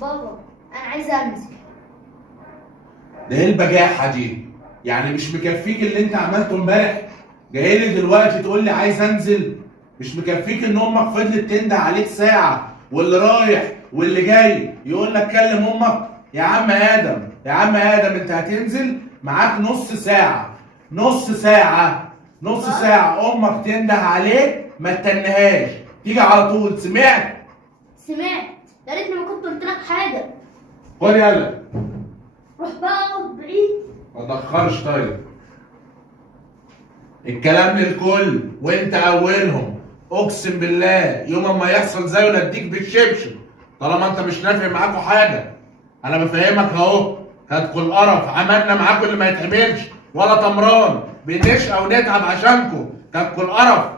بابا انا عايزه انزل. ده ايه البجاحه دي؟ يعني مش مكفيك اللي انت عملته امبارح؟ جاي لي دلوقتي تقول لي عايز انزل؟ مش مكفيك ان امك فضلت تنده عليك ساعه واللي رايح واللي جاي يقول لك كلم امك؟ يا عم ادم يا عم ادم، انت هتنزل معاك نص ساعه. نص ساعه نص ساعه امك تنده عليك ما تتنهاش، تيجي على طول. سمعت؟ سمعت. يا ريتني ما كنت قلت لك حاجه. خد يلا. روح بقى اقعد بعيد. ما تاخرش. طيب الكلام للكل وانت اولهم. اقسم بالله يوم ما يحصل زيه نديك بالشبشب طالما انت مش نافع معاكوا حاجه. انا بفهمك اهو. هاتكوا القرف، عملنا معاكوا اللي ما يتعملش ولا تمران، بنشقى ونتعب عشانكوا. هاتكوا القرف.